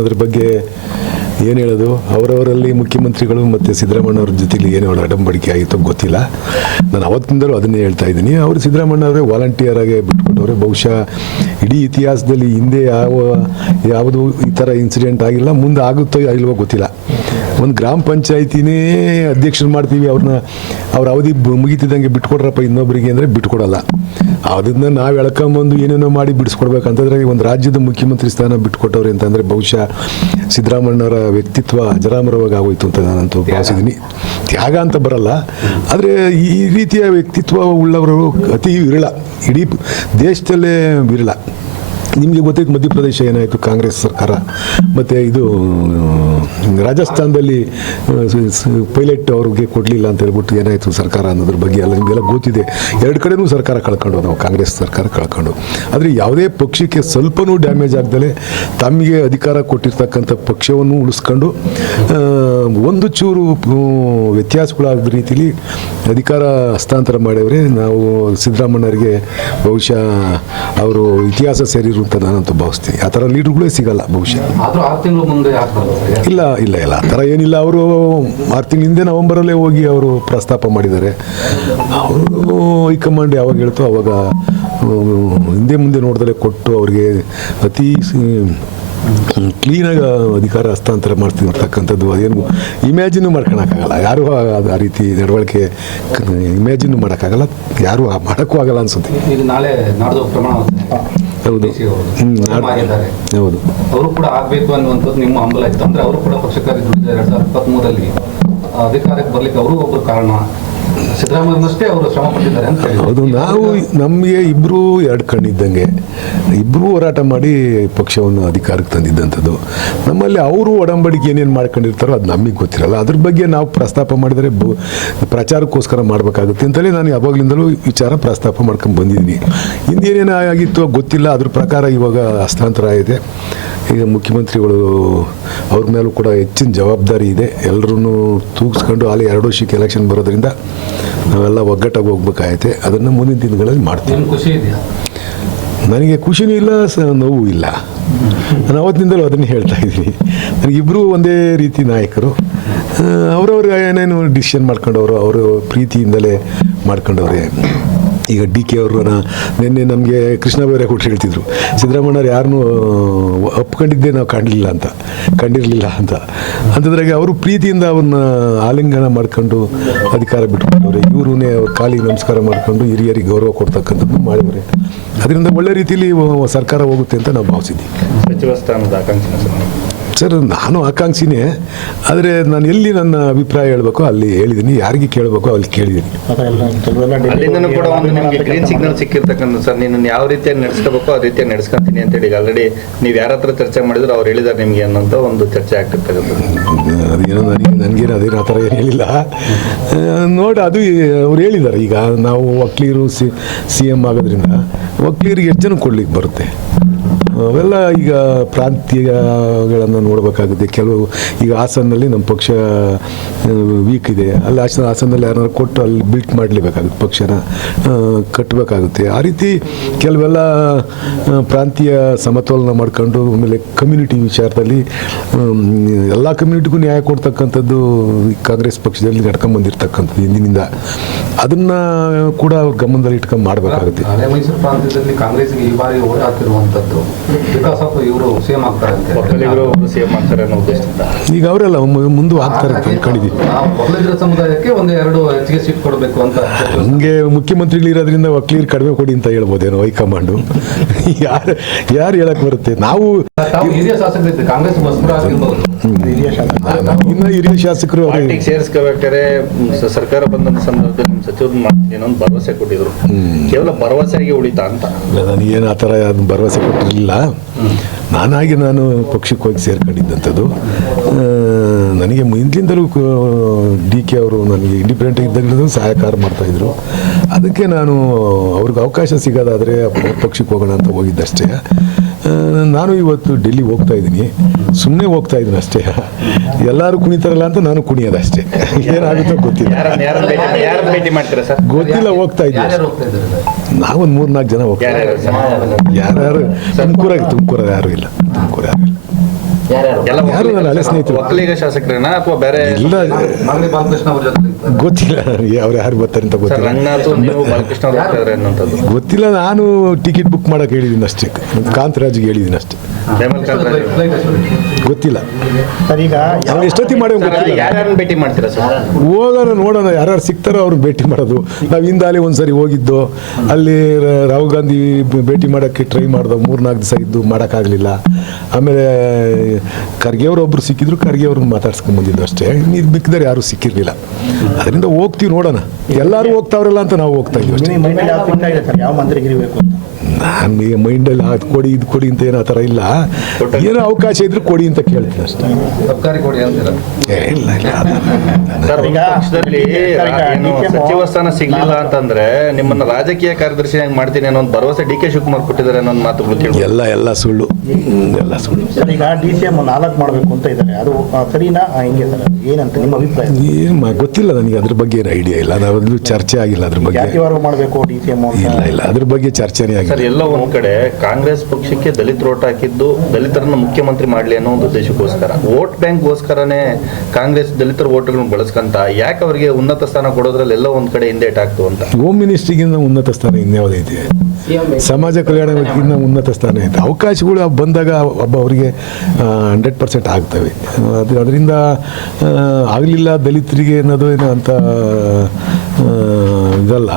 ಅದ್ರ ಬಗ್ಗೆ ಏನು ಹೇಳೋದು, ಅವರವರಲ್ಲಿ ಮುಖ್ಯಮಂತ್ರಿಗಳು ಮತ್ತು ಸಿದ್ದರಾಮಯ್ಯವ್ರ ಜೊತೆಲಿ ಏನು ಒಡಂಬಡಿಕೆ ಆಗಿತ್ತೋ ಗೊತ್ತಿಲ್ಲ. ನಾನು ಅವತ್ತಿಂದಲೂ ಅದನ್ನೇ ಹೇಳ್ತಾ ಇದ್ದೀನಿ. ಅವರು ಸಿದ್ದರಾಮಯ್ಯವರೇ ವಾಲಂಟಿಯರ್ ಆಗಿ ಬಿಟ್ಕೊಟ್ಟವ್ರೆ. ಬಹುಶಃ ಇಡೀ ಇತಿಹಾಸದಲ್ಲಿ ಹಿಂದೆ ಯಾವುದು ಈ ಥರ ಇನ್ಸಿಡೆಂಟ್ ಆಗಿಲ್ಲ, ಮುಂದೆ ಆಗುತ್ತೋ ಇಲ್ವೋ ಗೊತ್ತಿಲ್ಲ. ಒಂದು ಗ್ರಾಮ ಪಂಚಾಯಿತಿನೇ ಅಧ್ಯಕ್ಷರು ಮಾಡ್ತೀವಿ, ಅವ್ರ ಅವಧಿ ಮುಗಿತಿದ್ದಂಗೆ ಬಿಟ್ಕೊಡ್ರಪ್ಪ ಇನ್ನೊಬ್ಬರಿಗೆ ಅಂದರೆ ಬಿಟ್ಕೊಡಲ್ಲ. ಅದನ್ನ ನಾವು ಎಳ್ಕೊಂಬಂದು ಏನೇನೋ ಮಾಡಿ ಬಿಡಿಸ್ಕೊಡ್ಬೇಕಂತಂದ್ರೆ ಒಂದು ರಾಜ್ಯದ ಮುಖ್ಯಮಂತ್ರಿ ಸ್ಥಾನ ಬಿಟ್ಕೊಟ್ಟವ್ರೆ ಅಂತಂದರೆ ಬಹುಶಃ ಸಿದ್ದರಾಮಯ್ಯನವರ ವ್ಯಕ್ತಿತ್ವ ಅಜರಾಮರವಾಗಿ ಆಗೋಯ್ತು ಅಂತ ನಾನಂತೂ ಭಾವಿಸಿದ್ದೀನಿ. ತ್ಯಾಗ ಅಂತ ಬರಲ್ಲ, ಆದರೆ ಈ ರೀತಿಯ ವ್ಯಕ್ತಿತ್ವ ಉಳ್ಳವರು ಅತಿ ವಿರಳ, ಇಡೀ ದೇಶದಲ್ಲೇ ವಿರಳ. ನಿಮಗೆ ಗೊತ್ತಿತ್ತು ಮಧ್ಯಪ್ರದೇಶ ಏನಾಯಿತು, ಕಾಂಗ್ರೆಸ್ ಸರ್ಕಾರ, ಮತ್ತು ಇದು ರಾಜಸ್ಥಾನದಲ್ಲಿ ಪೈಲಟ್ ಅವ್ರಿಗೆ ಕೊಡಲಿಲ್ಲ ಅಂತ ಹೇಳ್ಬಿಟ್ಟು ಏನಾಯಿತು ಸರ್ಕಾರ ಅನ್ನೋದ್ರ ಬಗ್ಗೆ ಎಲ್ಲ ನಿಮಗೆಲ್ಲ ಗೊತ್ತಿದೆ. ಎರಡು ಕಡೆನೂ ಸರ್ಕಾರ ಕಳ್ಕೊಂಡು, ನಾವು ಕಾಂಗ್ರೆಸ್ ಸರ್ಕಾರ ಕಳ್ಕೊಂಡು. ಆದರೆ ಯಾವುದೇ ಪಕ್ಷಕ್ಕೆ ಸ್ವಲ್ಪನೂ ಡ್ಯಾಮೇಜ್ ಆಗದಲೇ ತಮಗೆ ಅಧಿಕಾರ ಕೊಟ್ಟಿರ್ತಕ್ಕಂಥ ಪಕ್ಷವನ್ನು ಉಳಿಸ್ಕೊಂಡು ಒಂದು ಚೂರು ವ್ಯತ್ಯಾಸಗಳಾದ ರೀತಿಲಿ ಅಧಿಕಾರ ಹಸ್ತಾಂತರ ಮಾಡಿದರೆ ನಾವು ಸಿದ್ದರಾಮಯ್ಯರಿಗೆ ಬಹುಶಃ ಅವರು ಇತಿಹಾಸ ಸೇರಿರು ಅಂತ ನಾನಂತೂ ಭಾವಿಸ್ತೀನಿ. ಆ ಥರ ಲೀಡ್ರುಗಳೇ ಸಿಗಲ್ಲ ಬಹುಶಃ. ಇಲ್ಲ ಇಲ್ಲ ಇಲ್ಲ ಆ ಥರ ಏನಿಲ್ಲ. ಅವರು 6 ತಿಂಗಳ ಹಿಂದೆ ನವೆಂಬರಲ್ಲೇ ಹೋಗಿ ಅವರು ಪ್ರಸ್ತಾಪ ಮಾಡಿದ್ದಾರೆ. ಅವರು ಹೈಕಮಾಂಡ್ ಯಾವಾಗ ಹೇಳ್ತೋ ಅವಾಗ ಹಿಂದೆ ಮುಂದೆ ನೋಡ್ದಲೇ ಕೊಟ್ಟು ಅವ್ರಿಗೆ ಅತಿ ಕ್ಲೀನಾಗಿ ಅಧಿಕಾರ ಹಸ್ತಾಂತರ ಮಾಡ್ತಿರ್ತಕ್ಕಂಥದ್ದು ಅದೇನು ಇಮ್ಯಾಜಿನ್ ಮಾಡ್ಕೊಳಕ್ಕಾಗಲ್ಲ. ಯಾರೂ ಆ ರೀತಿ ನಡವಳಿಕೆ ಇಮ್ಯಾಜಿನ್ ಮಾಡೋಕ್ಕಾಗಲ್ಲ, ಯಾರೂ ಮಾಡೋಕ್ಕೂ ಆಗಲ್ಲ ಅನ್ಸುತ್ತೆ. ಹೌದು ಹೌದು, ಅವರು ಕೂಡ ಆಗಬೇಕು ಅನ್ನುವಂಥದ್ದು ನಿಮ್ಮ ಹಂಬಲ ಇತ್ತು. ಅಂದ್ರೆ ಅವರು ಕೂಡ ಪಕ್ಷಕ್ಕಾಗಿ ದುಡಿದ 2023ರಲ್ಲಿ ಅಧಿಕಾರಕ್ಕೆ ಬರ್ಲಿಕ್ಕೆ ಅವರು ಒಬ್ಬರು ಕಾರಣ, ಸಿದ್ದರಾಮಯ್ಯನಷ್ಟೇ ಅವರು ಶ್ರಮ ಪಟ್ಟಿದ್ದಾರೆ ಅಂತ ಹೇಳಿ. ಹೌದು, ನಾವು ನಮಗೆ ಇಬ್ಬರೂ ಎರಡು ಕಣ್ಣಿದ್ದಂಗೆ, ಇಬ್ಬರೂ ಹೋರಾಟ ಮಾಡಿ ಪಕ್ಷವನ್ನು ಅಧಿಕಾರಕ್ಕೆ ತಂದಿದ್ದಂಥದ್ದು. ನಮ್ಮಲ್ಲಿ ಅವರು ಒಡಂಬಡಿಕೆ ಏನೇನು ಮಾಡ್ಕೊಂಡಿರ್ತಾರೋ ಅದು ನಮಗೆ ಗೊತ್ತಿರಲ್ಲ. ಅದ್ರ ಬಗ್ಗೆ ನಾವು ಪ್ರಸ್ತಾಪ ಮಾಡಿದರೆ ಪ್ರಚಾರಕ್ಕೋಸ್ಕರ ಮಾಡಬೇಕಾಗುತ್ತೆ ಅಂತಲೇ ನಾನು ಯಾವಾಗಲಿಂದಲೂ ವಿಚಾರ ಪ್ರಸ್ತಾಪ ಮಾಡ್ಕೊಂಡು ಬಂದಿದ್ದೀನಿ. ಹಿಂದೇನೇನು ಆಗಿತ್ತು ಗೊತ್ತಿಲ್ಲ, ಅದ್ರ ಪ್ರಕಾರ ಇವಾಗ ಹಸ್ತಾಂತರ ಆಗಿದೆ. ಈಗ ಮುಖ್ಯಮಂತ್ರಿಗಳು ಅವ್ರ ಮೇಲೂ ಕೂಡ ಹೆಚ್ಚಿನ ಜವಾಬ್ದಾರಿ ಇದೆ. ಎಲ್ಲರೂ ತೂಗಿಸ್ಕೊಂಡು ಅಲ್ಲಿ 2 ವರ್ಷಕ್ಕೆ ಎಲೆಕ್ಷನ್ ಬರೋದ್ರಿಂದ ನಾವೆಲ್ಲ ಒಗ್ಗಟ್ಟಾಗಿ ಹೋಗ್ಬೇಕಾಗೈತೆ. ಅದನ್ನು ಮುಂದಿನ ದಿನಗಳಲ್ಲಿ ಮಾಡ್ತೀವಿ. ನನಗೆ ಖುಷಿನೂ ಇಲ್ಲ, ನೋವು ಇಲ್ಲ. ನಾನು ಅವತ್ತಿನಿಂದಲೂ ಅದನ್ನೇ ಹೇಳ್ತಾ ಇದ್ದೀನಿ. ನನಗಿಬ್ಬರೂ ಒಂದೇ ರೀತಿ ನಾಯಕರು. ಅವರವ್ರು ಏನೇನು ಡಿಸಿಷನ್ ಮಾಡ್ಕೊಂಡವರು ಅವರು ಪ್ರೀತಿಯಿಂದಲೇ ಮಾಡ್ಕೊಂಡವ್ರೆ. ಈಗ DK ಅವ್ರನ್ನ ನಿನ್ನೆ ನಮಗೆ ಕೃಷ್ಣ ಬೈರೇಗೌಡ ಕೊಟ್ಟು ಹೇಳ್ತಿದ್ರು, ಸಿದ್ದರಾಮಯ್ಯವ್ರು ಯಾರನ್ನೂ ಒಪ್ಕೊಂಡಿದ್ದೇ ನಾವು ಕಂಡಿರಲಿಲ್ಲ ಅಂತ. ಅಂಥದ್ರಾಗ ಅವರು ಪ್ರೀತಿಯಿಂದ ಅವ್ರನ್ನ ಆಲಿಂಗನ ಮಾಡ್ಕೊಂಡು ಅಧಿಕಾರ ಬಿಟ್ಕೊಂಡವ್ರೆ. ಇವ್ರನ್ನೇ ಅವ್ರ ಕಾಲಿಗೆ ನಮಸ್ಕಾರ ಮಾಡ್ಕೊಂಡು ಹಿರಿಯರಿಗೆ ಗೌರವ ಕೊಡ್ತಕ್ಕಂಥದ್ದು ಮಾಡಿದರೆ ಅದರಿಂದ ಒಳ್ಳೆ ರೀತಿಯಲ್ಲಿ ಸರ್ಕಾರ ಹೋಗುತ್ತೆ ಅಂತ ನಾವು ಭಾವಿಸಿದ್ದೀವಿ. ಸಚಿವ ಸ್ಥಾನದ ಆಕಾಂಕ್ಷೆ ಸರ್, ನಾನು ಆಕಾಂಕ್ಷಿನೇ. ಆದರೆ ನಾನು ಎಲ್ಲಿ ನನ್ನ ಅಭಿಪ್ರಾಯ ಹೇಳಬೇಕು ಅಲ್ಲಿ ಹೇಳಿದ್ದೀನಿ, ಯಾರಿಗೆ ಕೇಳಬೇಕು ಅಲ್ಲಿ ಕೇಳಿದ್ದೀನಿ. ಅಲ್ಲಿಂದನೂ ಕೂಡ ಒಂದು ನಿಮಗೆ ಗ್ರೀನ್ ಸಿಗ್ನಲ್ ಸಿಕ್ಕಿರ್ತಕ್ಕಂಥ ಸರ್, ನೀನು ಯಾವ ರೀತಿಯಾಗಿ ನಡೆಸ್ಕೋಬೇಕು ಆ ರೀತಿಯಾಗಿ ನಡೆಸ್ಕೊಂತೀನಿ ಅಂತೇಳಿ ಆಲ್ರೆಡಿ ನೀವು ಯಾರ ಹತ್ರ ಚರ್ಚೆ ಮಾಡಿದ್ರು ಅವ್ರು ಹೇಳಿದ್ದಾರೆ ನಿಮಗೆ ಅನ್ನೋಂಥ ಒಂದು ಚರ್ಚೆ ಆಗ್ತಿರ್ತಕ್ಕಂಥದ್ದು. ಅದೇನೋ ನನಗೇನು ಅದೇನು ಆ ಥರ ಏನು ಹೇಳಿಲ್ಲ ನೋಡಿ. ಅದು ಅವ್ರು ಹೇಳಿದ್ದಾರೆ, ಈಗ ನಾವು ಒಕ್ಲೀರು CM ಆಗೋದ್ರಿಂದ ಒಕ್ಲೀರಿಗೆ ಎಷ್ಟು ಜನ ಕೊಡ್ಲಿಕ್ಕೆ ಬರುತ್ತೆ. ಅವೆಲ್ಲ ಈಗ ಪ್ರಾಂತ್ಯಗಳನ್ನು ನೋಡಬೇಕಾಗುತ್ತೆ. ಕೆಲವು ಈಗ ಹಾಸನಲ್ಲಿ ನಮ್ಮ ಪಕ್ಷ ವೀಕ್ ಇದೆ, ಅಲ್ಲಿ ಹಾಸನಲ್ಲಿ ಯಾರನ್ನಾರು ಕೊಟ್ಟು ಅಲ್ಲಿ ಬಿಲ್ಟ್ ಮಾಡಲೇಬೇಕಾಗುತ್ತೆ, ಪಕ್ಷನ ಕಟ್ಟಬೇಕಾಗುತ್ತೆ. ಆ ರೀತಿ ಕೆಲವೆಲ್ಲ ಪ್ರಾಂತೀಯ ಸಮತೋಲನ ಮಾಡ್ಕೊಂಡು ಆಮೇಲೆ ಕಮ್ಯುನಿಟಿ ವಿಚಾರದಲ್ಲಿ ಎಲ್ಲ ಕಮ್ಯುನಿಟಿಗೂ ನ್ಯಾಯ ಕೊಡ್ತಕ್ಕಂಥದ್ದು ಕಾಂಗ್ರೆಸ್ ಪಕ್ಷದಲ್ಲಿ ನಡ್ಕೊಂಡ್ಬಂದಿರ್ತಕ್ಕಂಥದ್ದು ಹಿಂದಿನಿಂದ. ಅದನ್ನು ಕೂಡ ಅವ್ರ ಗಮನದಲ್ಲಿ ಇಟ್ಕೊಂಡು ಮಾಡಬೇಕಾಗುತ್ತೆ. ಮೈಸೂರು ಪ್ರಾಂತ್ಯದಲ್ಲಿ ಕಾಂಗ್ರೆಸ್ಗೆ ಈ ಬಾರಿ ಓಟ್ ಹಾಕಿರುವಂಥದ್ದು ಇವರು CM ಆಗ್ತಾರೆ ಅನ್ನೋ ಉದ್ದೇಶದಿಂದ ಈಗ ಅವರೆಲ್ಲ ಮುಂದೆ ಆಗ್ತಾರೆ ಅಂತ ಅನ್ಕೊಂಡಿದ್ದೀವಿ. ಒಕ್ಕಲಿಗರ ಸಮುದಾಯಕ್ಕೆ 1-2 ಹೆಚ್ಚಿಗೆ ಸೀಟ್ ಕೊಡಬೇಕು ಅಂತ ಹಂಗೆ ಮುಖ್ಯಮಂತ್ರಿಗಳಿರೋದ್ರಿಂದ ಒಕ್ಲೀರ್ ಕಡಿಮೆ ಕೊಡಿ ಅಂತ ಹೇಳ್ಬೋದೇನೋ ಹೈಕಮಾಂಡು. ಯಾರು ಹೇಳಕ್ ಬರುತ್ತೆ. ನಾವು ಹಿರಿಯ ಶಾಸಕರಿದ್ದೆ ಕಾಂಗ್ರೆಸ್ ಇನ್ನು ಹಿರಿಯ ಶಾಸಕರು ಸೇರಿಸ್ಕೋಬೇಕಾದ್ರೆ ಸರ್ಕಾರ ಬಂದ ಸಂದರ್ಭದಲ್ಲಿ ನಿಮ್ಮ ಸಚಿವರು ಮಾಡ್ತೀನಿ ಅನ್ನೋ ಭರವಸೆ ಕೊಟ್ಟಿದ್ರು. ಕೇವಲ ಭರವಸೆಯಾಗಿ ಉಳಿತಾ ಅಂತ ನನಗೇನು ಆ ಥರ ಭರವಸೆ ಕೊಟ್ಟಿರಲಿಲ್ಲ. ನಾನು ಪಕ್ಷಕ್ಕೆ ಹೋಗಿ ಸೇರ್ಕೊಂಡಿದ್ದಂಥದ್ದು. ನನಗೆ ಹಿಂದಿಂದಲೂ DK ಅವರು ನನಗೆ ಇಂಡಿಪೆಂಡೆಂಟ್ ಇದ್ದಾಗಲೂ ಸಹಕಾರ ಮಾಡ್ತಾಯಿದ್ರು. ಅದಕ್ಕೆ ನಾನು ಅವ್ರಿಗೆ ಅವಕಾಶ ಸಿಗೋದಾದರೆ ಪಕ್ಷಕ್ಕೆ ಹೋಗೋಣ ಅಂತ ಹೋಗಿದ್ದಷ್ಟೇ. ನಾನು ಇವತ್ತು ಡೆಲ್ಲಿ ಹೋಗ್ತಾ ಇದ್ದೀನಿ, ಸುಮ್ಮನೆ ಹೋಗ್ತಾ ಇದ್ದೀನಿ ಅಷ್ಟೇ. ಎಲ್ಲರೂ ಕುಣಿತಾರಲ್ಲ ಅಂತ ನಾನು ಕುಣಿಯೋದಷ್ಟೇ. ಏನಾಗುತ್ತೋ ಗೊತ್ತಿಲ್ಲ, ಗೊತ್ತಿಲ್ಲ. ಹೋಗ್ತಾ ಇದ್ದೀನಿ. ನಾವೊಂದು 3-4 ಜನ ಹೋಗ್ತಾ ಇದ್ದೀವಿ. ಯಾರ್ಯಾರು ತುಮಕೂರಾಗ ಯಾರೂ ಇಲ್ಲ. ಎಲ್ಲ ಯಾರು ನನ್ನ ಹಳೆ ಸ್ನೇಹಿತರು. ಒಕ್ಕಲಿಗ ಶಾಸಕರೇನಾ ಅಥವಾ ಬೇರೆ? ಇಲ್ಲ ಮಾಗಡಿ ಬಾಲಕೃಷ್ಣ ಅವ್ರ ಜೊತೆ ಗೊತ್ತಿಲ್ಲ ನನಗೆ ಅವ್ರು ಯಾರು ಬರ್ತಾರೆ ಅಂತ ಸರ್ ಗೊತ್ತಿಲ್ಲ. ರಂಗನಾಥ್ ನೀವು ಬಾಲಕೃಷ್ಣ ಅವ್ರು ಹೋಗ್ತಾ ಇದ್ದಾರೆ ಅನ್ನೋಂಥದ್ದು ಗೊತ್ತಿಲ್ಲ. ನಾನು ಟಿಕೆಟ್ ಬುಕ್ ಮಾಡಕ್ಕೆ ಹೇಳಿದ್ದೀನಿ ಅಷ್ಟೇ, ಕಾಂತರಾಜ್ಗೆ ಹೇಳಿದ್ದೀನಿ ಅಷ್ಟೇ. ಹೇಮಂತ್ ಕಾಂತರಾಜ್ ಗೊತ್ತಿಲ್ಲ ಸರ್ ಈಗ ಅವ್ನು ಎಷ್ಟೊತ್ತಿ ಮಾಡೋ ಗೊತ್ತಿಲ್ಲ. ಯಾರ್ಯಾರನ್ನ ಭೇಟಿ ಮಾಡ್ತೀರಾ ಸರ್? ಹೋಗೋಣ ನೋಡೋಣ, ಯಾರ್ಯಾರು ಸಿಗ್ತಾರೋ ಅವ್ರನ್ನ ಭೇಟಿ ಮಾಡೋದು. ನಾವು ಹಿಂದಾಲೆ ಒಂದ್ಸರಿ ಹೋಗಿದ್ದು, ಅಲ್ಲಿ ರಾಹುಲ್ ಗಾಂಧಿ ಭೇಟಿ ಮಾಡೋಕ್ಕೆ ಟ್ರೈ ಮಾಡ್ದೋ, 3-4 ದಿವಸ ಇದ್ದು ಮಾಡೋಕ್ಕಾಗಲಿಲ್ಲ. ಆಮೇಲೆ ಖರ್ಗೆ ಅವರು ಒಬ್ರು ಸಿಕ್ಕಿದ್ರು, ಖರ್ಗೆ ಅವ್ರನ್ನ ಮಾತಾಡ್ಸ್ಕೊಂಡ್ ಬಂದಿದ್ದು ಅಷ್ಟೇ. ಇದು ಮಿಕ್ಕಿದರೆ ಯಾರೂ ಸಿಕ್ಕಿರಲಿಲ್ಲ. ಅದರಿಂದ ಹೋಗ್ತೀವಿ ನೋಡೋಣ. ಎಲ್ಲರೂ ಹೋಗ್ತಾವ್ರಲ್ಲ ಅಂತ ನಾವು ಹೋಗ್ತಾ ಇದೀವಿ ಅಷ್ಟೇ. ನಿಮ್ಮ ಮೈಂಡಲ್ಲಿ ಯಾವ ಥಿಂಕ್ ಆಗಿದೆ ಸರ್, ಯಾವ ಮಂತ್ರಿಗಿರಬೇಕು ಅಂತ? ನಾನು ಈ ಮೈಂಡಲ್ಲಿ ಅದು ಕೊಡಿ ಇದು ಕೊಡಿ ಅಂತ ಏನೋ ಆ ಥರ ಇಲ್ಲ. ಏನೋ ಅವಕಾಶ ಇದ್ರೆ ಕೊಡಿ ಅಂತ ಕೇಳ್ತೀನಿ ಅಷ್ಟೇ. ಸರ್ಕಾರಿ ಕೊಡಿ ಅಂತೀರ? ಇಲ್ಲ ಇಲ್ಲ ಸರ್ ಈಗ ಪಕ್ಷದಲ್ಲಿ ಏನು ಸಚಿವ ಸ್ಥಾನ ಸಿಗ್ಲಿಲ್ಲ ಅಂತಂದ್ರೆ ನಿಮ್ಮನ್ನ ರಾಜಕೀಯ ಕಾರ್ಯದರ್ಶಿಯಾಗಿ ಮಾಡ್ತೀನಿ ಅನ್ನೋ ಒಂದು ಭರವಸೆ ಡಿ ಕೆ ಶಿವಕುಮಾರ್ ಕೊಟ್ಟಿದ್ದಾರೆ ಅನ್ನೋ ಒಂದು ಮಾತುಗಳು ಕೇಳಿ. ಎಲ್ಲ ಸುಳ್ಳು, ಎಲ್ಲ ಸುಳ್ಳು. ಸರ್ ಈಗ DCM 4 ಮಾಡಬೇಕು ಅಂತ ಇದ್ದಾರೆ, ಅದು ಸರಿನಾ ಹಿಂಗೆ ಸರ್? ಏನಂತ ನಿಮ್ಮ ಅಭಿಪ್ರಾಯ? ಏನು ಗೊತ್ತಿಲ್ಲ ನನಗೆ, ಅದ್ರ ಬಗ್ಗೆ ಏನು ಐಡಿಯಾ ಇಲ್ಲ. ನಾವು ಚರ್ಚೆ ಆಗಿಲ್ಲ ಅದ್ರ ಬಗ್ಗೆ. ಜಾತಿವಾರು ಮಾಡಬೇಕು DCM ಅಂತ? ಇಲ್ಲ ಅದ್ರ ಬಗ್ಗೆ ಚರ್ಚೆನೇ ಆಗಿಲ್ಲ. ಸರ್ ಎಲ್ಲೋ ಒಂದ್ ಕಡೆ ಕಾಂಗ್ರೆಸ್ ಪಕ್ಷಕ್ಕೆ ದಲಿತ ಓಟ್ ಹಾಕಿದ್ದು ದಲಿತರನ್ನ ಮುಖ್ಯಮಂತ್ರಿ ಮಾಡ್ಲಿ ಅನ್ನೋ ಒಂದು ಉದ್ದೇಶಕ್ಕೋಸ್ಕರ, ವೋಟ್ ಬ್ಯಾಂಕ್ಗೋಸ್ಕರನೇ ಕಾಂಗ್ರೆಸ್ ದಲಿತರ ಓಟ್ಗಳನ್ನ ಬಳಸ್ಕಂತ ಯಾಕೆ ಅವರಿಗೆ ಉನ್ನತ ಸ್ಥಾನ ಕೊಡೋದ್ರಲ್ಲಿ ಎಲ್ಲೋ ಒಂದ್ ಕಡೆ ಹಿಂದೇಟ್ ಆಗ್ತು ಅಂತ. ಹೋಮ್ ಮಿನಿಸ್ಟ್ರಿಗಿಂತ ಉನ್ನತ ಸ್ಥಾನ ಇನ್ಯಾವುದೈತೆ? ಸಮಾಜ ಕಲ್ಯಾಣಕ್ಕಿಂತ ಉನ್ನತ ಸ್ಥಾನ ಐತೆ. ಅವಕಾಶಗಳು ಬಂದಾಗ ಅವರಿಗೆ 100% ಆಗ್ತವೆ. ಅದರಿಂದ ಆಗಲಿಲ್ಲ ದಲಿತರಿಗೆ ಅನ್ನೋದು ಏನೋ ಅಂತ ಇದಲ್ಲ.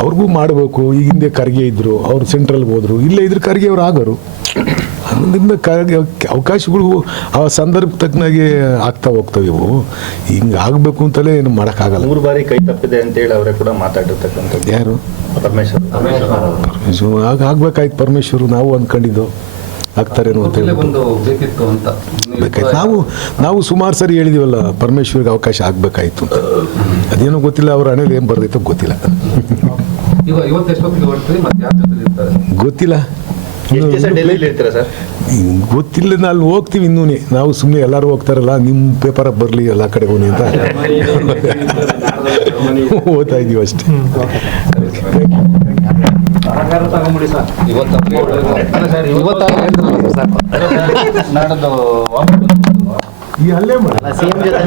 ಅವ್ರಿಗೂ ಮಾಡಬೇಕು. ಈಗ ಹಿಂದೆ ಖರ್ಗೆ ಇದ್ದರು, ಅವರು ಸೆಂಟ್ರಲ್ಗೆ ಹೋದರು. ಇಲ್ಲೇ ಇದ್ರೆ ಖರ್ಗೆ ಅವ್ರು ಆಗೋರು. ಅದರಿಂದ ಅವಕಾಶಗಳು ಆ ಸಂದರ್ಭ ತಕ್ಕನಾಗೆ ಆಗ್ತಾ ಹೋಗ್ತವೆ. ಇವು ಹಿಂಗೆ ಆಗಬೇಕು ಅಂತಲೇ ಏನು ಮಾಡೋಕ್ಕಾಗಲ್ಲ. 3 ಬಾರಿ ಕೈ ತಪ್ಪಿದೆ ಅಂತೇಳಿ ಅವರೇ ಕೂಡ ಮಾತಾಡಿರ್ತಕ್ಕಂಥದ್ದು. ಯಾರು? ಪರಮೇಶ್ವರ್. ಪರಮೇಶ್ವರ್ ಆಗ್ಬೇಕಾಯ್ತು. ಪರಮೇಶ್ವರು ನಾವು ಅಂದ್ಕೊಂಡಿದ್ದು ಆಗ್ತಾರೇನೋ ಅಂತ ಹೇಳಿ ಒಂದು ಬೇಕಿತ್ತು ಅಂತ ಬೇಕಾಯ್ತು. ನಾವು ಸುಮಾರು ಸರಿ ಹೇಳಿದೀವಲ್ಲ, ಪರಮೇಶ್ವರ್ಗೆ ಅವಕಾಶ ಆಗಬೇಕಾಯ್ತು ಅಂತ. ಅದೇನೋ ಗೊತ್ತಿಲ್ಲ, ಅವ್ರ ಹಣೆಯಲ್ಲಿ ಏನು ಬರ್ದೈತೋ ಗೊತ್ತಿಲ್ಲ. ಇವತ್ತು ಎಷ್ಟೊತ್ತಿಗೆ ಹೊರಡ್ತೀರಿ, ಮತ್ತೆ ಯಾವ ಜೊತೆ ಇರ್ತಾರೆ? ಗೊತ್ತಿಲ್ಲ, ಎಷ್ಟು ದಿವಸ ಡೆಲ್ಲಿಲಿ ಇರ್ತೀರಾ ಸರ್? ಗೊತ್ತಿಲ್ಲ. ನಾವು ಹೋಗ್ತೀವಿ ಇನ್ನೂ. ನಾವು ಸುಮ್ಮನೆ ಎಲ್ಲರೂ ಹೋಗ್ತಾರಲ್ಲ, ನಿಮ್ಮ ಪೇಪರ್ ಬರಲಿ ಎಲ್ಲ ಕಡೆ ಹೋಗಿ ಅಂತ ಓದ್ತಾ ಇದೀವಿ ಅಷ್ಟೇ. ನಾಡದ್ದು ಈ ಅಲ್ಲೇ ಮಾಡಿ CM ಜೊತೆ